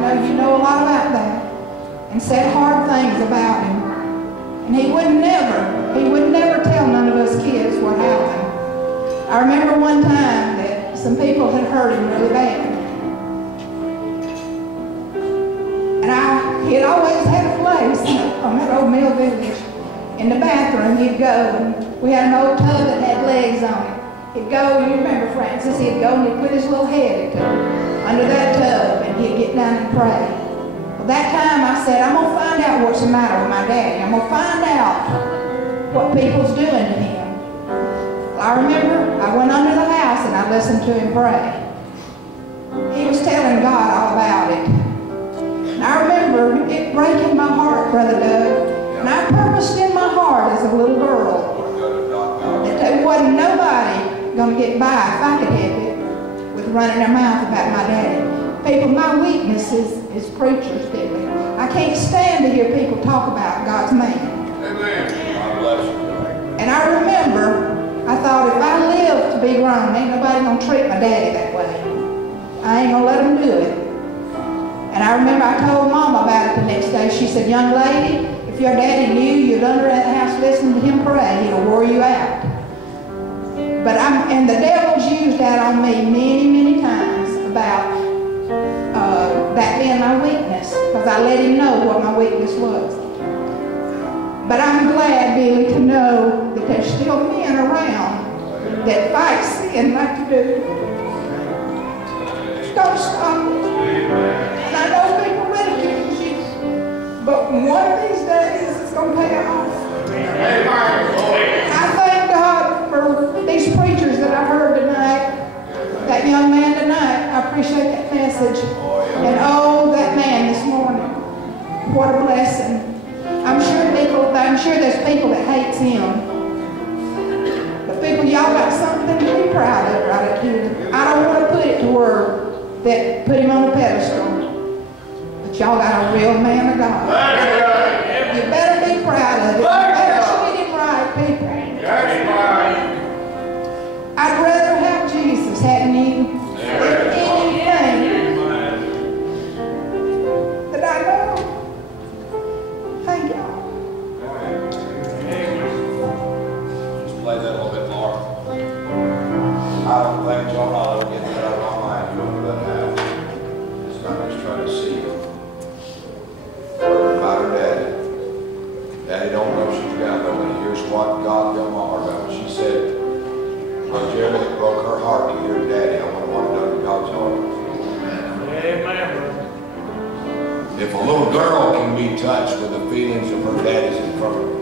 know you know a lot about that, and said hard things about him. And he would never tell none of us kids what happened. I remember one time that some people had hurt him really bad. And he had always had a place on that old Mill Village. In the bathroom, he'd go, and we had an old tub that had legs on it. He'd go, you remember Francis, he'd go and he'd put his little head under that tub, and he'd get down and pray. Well, that time I said, I'm going to find out what's the matter with my daddy. I'm going to find out what people's doing to him. Well, I remember I went under the house and I listened to him pray. He was telling God all about it. And I remember it breaking my heart, Brother Doug. And I purposed in my heart as a little girl that there wasn't nobody going to get by if I could help it with running their mouth about my daddy. People, my weakness is preachers, Billy. I can't stand to hear people talk about God's man. Amen. God bless you. And I remember, I thought if I live to be grown, ain't nobody going to treat my daddy that way. I ain't going to let them do it. And I remember I told Mom about it the next day. She said, young lady, if your daddy knew you'd under that house listening to him pray, he'll wore you out. And the devil's used that on me many, many times about that being my weakness, because I let him know what my weakness was. But I'm glad, Billy, to know that there's still men around that fight sin like you do. Don't stop it. And I know people ridicule you, but one of these days it's going to pay off. I thank God for these preachers that I heard tonight, that young man tonight. I appreciate that message. And oh, that man this morning. What a blessing. I'm sure there's people that hates him. But people, y'all got something to be proud of right up here. I don't want to put it to word that put him on a pedestal. But y'all got a real man of God. You better be proud of it. You better treat him right, people. I'd rather have Jesus, hadn't you? Than anything that I know. Thank y'all. Just play that a little bit more. I don't think John I'll ever get that out of my mind. You over that house. Just trying to see you. About her daddy. Daddy don't know she's got it, but here's what God done on her about. She said, well, Jeremy, it broke her heart to hear daddy. I wonder what done to God's heart. Amen. If a little girl can be touched with the feelings of her daddy's infirmity.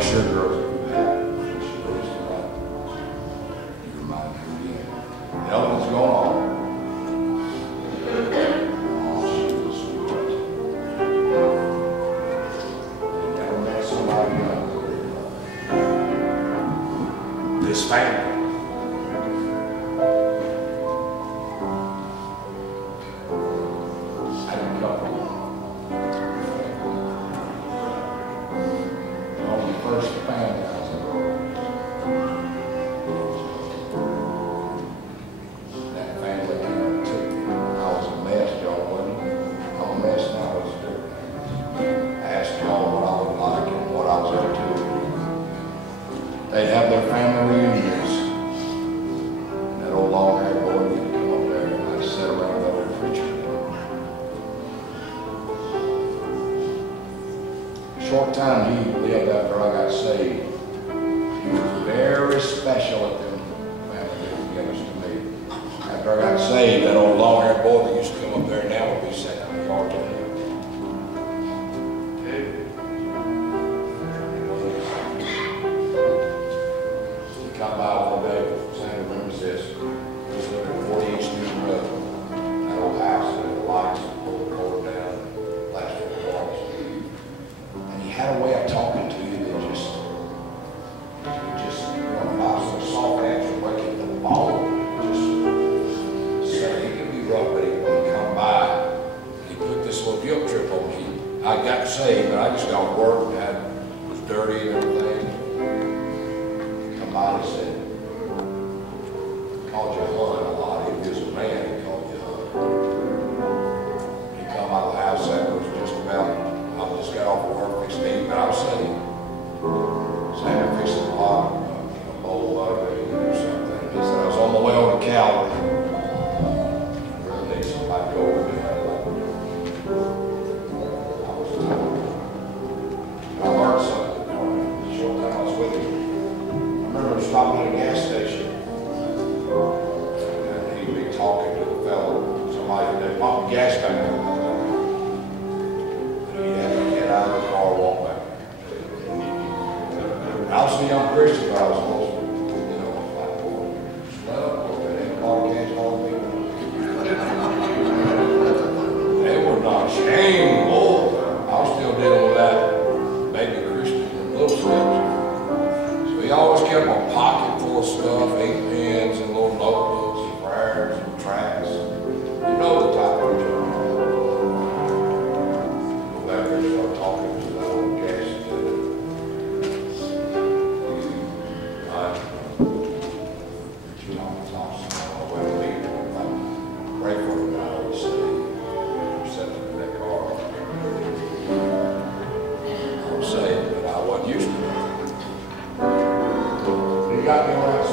make sure girls are happy. She goes to that. You remind her again. The other one's going on. Oh, she was sweet. They never met somebody else. This family. They'd have their family reunions. And that old long-haired boy would come up there and I'd sit around that old preacher. Short time he lived after I got saved. He was very special at them family get-togethers to me. After I got saved, that old long-haired boy that used to come up there now would be sitting on the bar with him. Come by one day, Santa remembers this. He was living at 40 East Newton Road. That old house with the lights pulled the cord down, plastic walls. And he had a way of talking to you that just, you know, not so soft answer, breaking the bone. Just say he could be rough, but he would come by. He put this little guilt trip on me. I got saved, but I just got work and was dirty and everything. He said, called you Hun a lot. He was a man, he called you Hun. He come out of the house that was just about, I just got off of work, fixed to eat, but I was saying, Santa fixed the pot, a bowl of butter, or something. He said, I was on my way over to Calvary. I really need somebody to go over there. I learned something, the short time I was with him. Stopping at a gas station, and he'd be talking to the fellow, somebody that pumped gas back there. And he'd have to get out of the car and walk back. I was a young Christian, but I was supposed to, you know, like, just let up a little bit. They didn't call the gas all the people. They were not ashamed, Lord. I was still dealing with that baby Christian in little steps. He always kept a pocket full of stuff, 8 pens and little notebooks and prayers and tracts. You know the type of job. Go back there and start talking to that old gas station. You're not going to talk to someone away to leave. Pray for him now to stay. You're sitting in that car. I'm saying, but I wasn't used to it. He got me around